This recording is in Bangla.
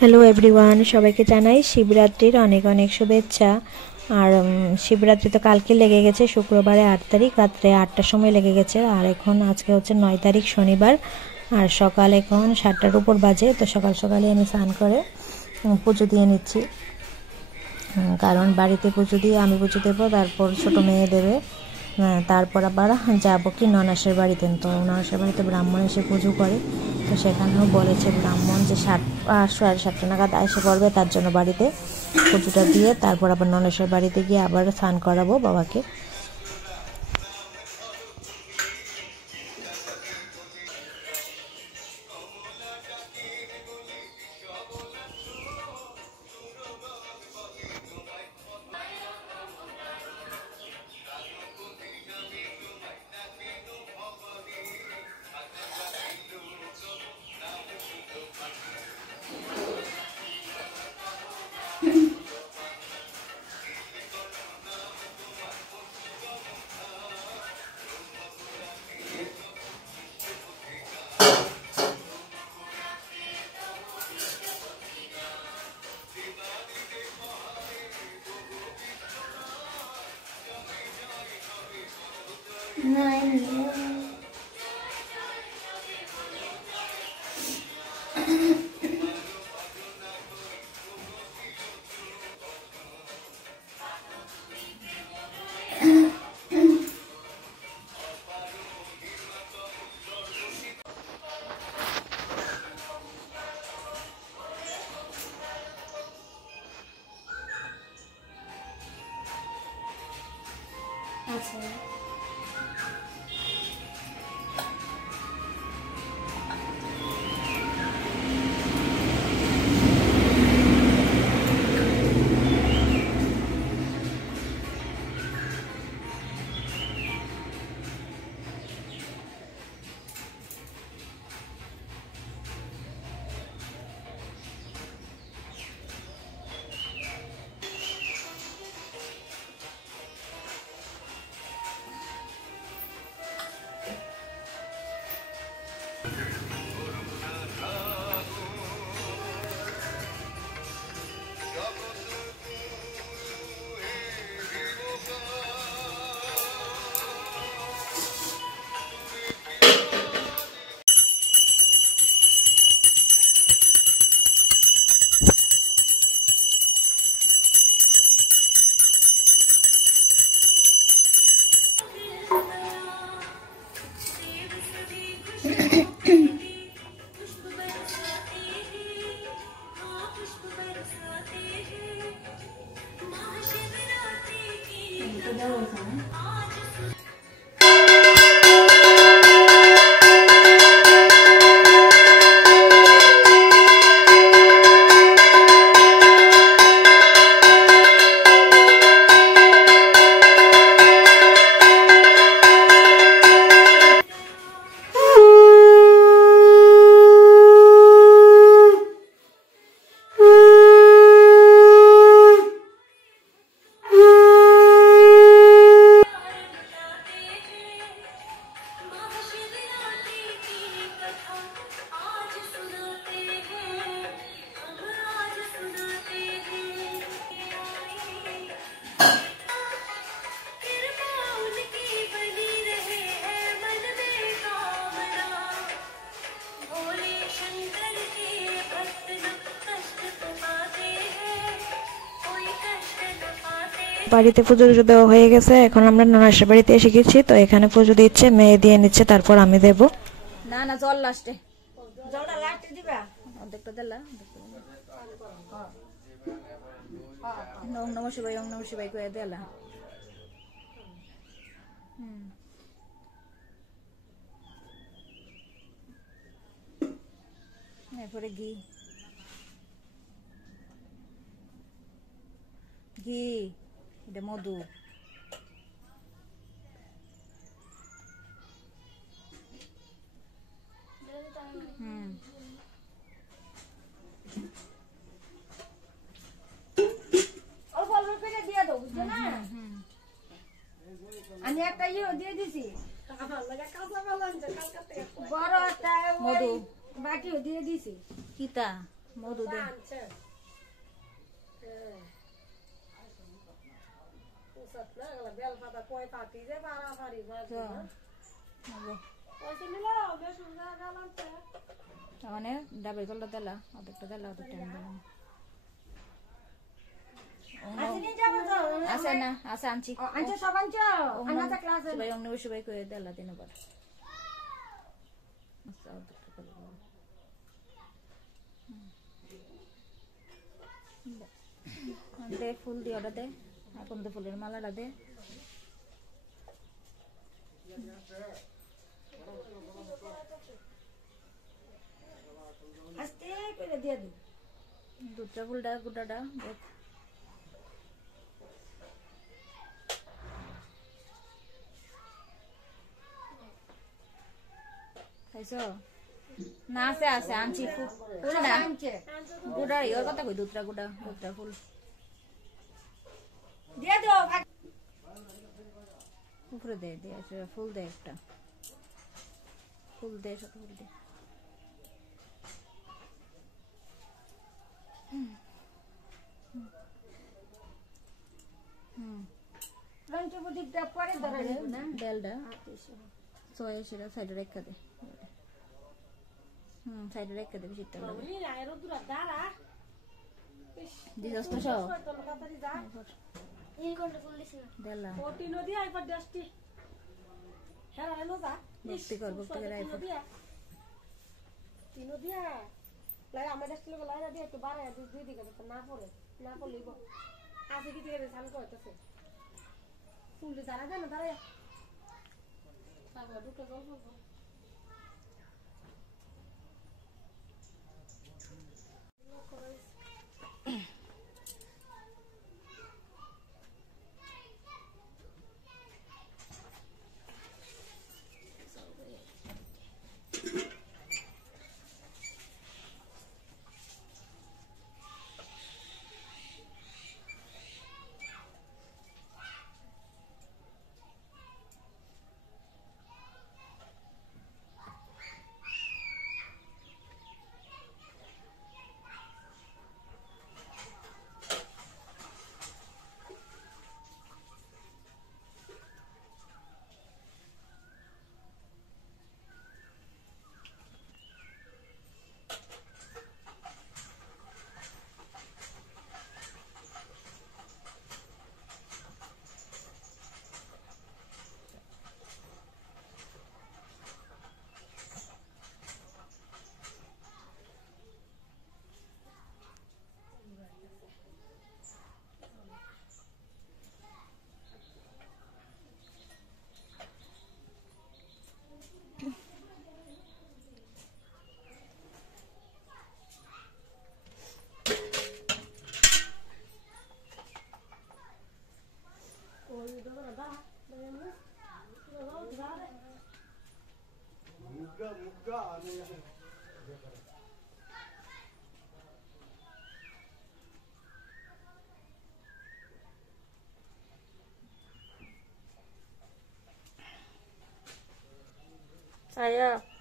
হ্যালো এভরিওয়ান, সবাইকে জানাই শিবরাত্রির অনেক অনেক শুভেচ্ছা। আর শিবরাত্রি তো কালকে লেগে গেছে, শুক্রবারে 8 তারিখ রাত্রে 8টার সময় লেগে গেছে। আর এখন আজকে হচ্ছে 9 তারিখ শনিবার, আর সকাল এখন 7টার উপর বাজে। তো সকাল সকালে আমি স্নান করে পুজো দিয়ে নিচ্ছি, কারণ বাড়িতে পুজো দিয়ে আমি পুজো দেবো, তারপর ছোটো মেয়ে দেবে, তারপর আবার যাবো কি ননাসের বাড়িতে। তো ননাসের বাড়িতে ব্রাহ্মণ এসে পুজো করে, তো সেখানেও বলেছে ব্রাহ্মণ যে 7:30 নাগাদ এসে পড়বে, তার জন্য বাড়িতে পুজোটা দিয়ে তারপর আবার ননাসের বাড়িতে গিয়ে আবার স্নান করাবো বাবাকে। আচ্ছা, বাড়িতে পুজো দেওয়া হয়ে গেছে। এখন আমরা ননাসের বাড়িতে এসে গেছি, তো এখানে পুজো দিচ্ছে, মেয়ে দিয়ে নিচ্ছে, তারপর আমি দেব। না না, জল লাস্টে, জলটা লাস্টে দিবা, অর্ধেকটা দিলা। ওম নমঃ শিবায়, ওম নমঃ শিবায় করে দিলা। এরপরে ঘি, ঘি, এটা মধু, আমি একটা ইয়ে দিয়ে দিছি, বড় একটা মধু বাকিও দিয়ে দিছি। কিতা মধু দে মানে ডাবের জলটা দিলা অর্ধেকটা দিলা অর্ধেকটা দিলাম আছে না আছে আনছি সব আনছো আনাতে ক্লাসে সবাই অন্য সবাই করে দিলা দিন আবার দে ফুল দিয়ে ওটা দে এখন তো ফুলের মালাটা দে আস্তে করে দিয়ে দিই দুধটা ফুলটা গোটাটা দেখ খাইছো না আছে আছে আনছি ফুলটা আনছে গোটা ইয়ের কথা কই দুধটা গোটা দুধটা ফুল দিয়ে দাও উপরে দে দে আচ্ছা ফুল দে একটা ফুল দে সাথে ফুল দে পঞ্চবুদ্ধিটা পরে ধরে নিব না ডালটা সয়া সেটা সাইডে রেখে দে সাইডে রেখে দে বেশি তেল দিছস তো সব দেলা ভক্তি কর আইফোন আমার দেশ লোক লাইরা দিয়ে একটু বাড়ায় দুই দিকে না পড়ে না পড়লেই আজকে কি থেকে ধান করতেছে ফুল দাঁড়া যায় না দাঁড়ায় দুটো জল পড়বো saya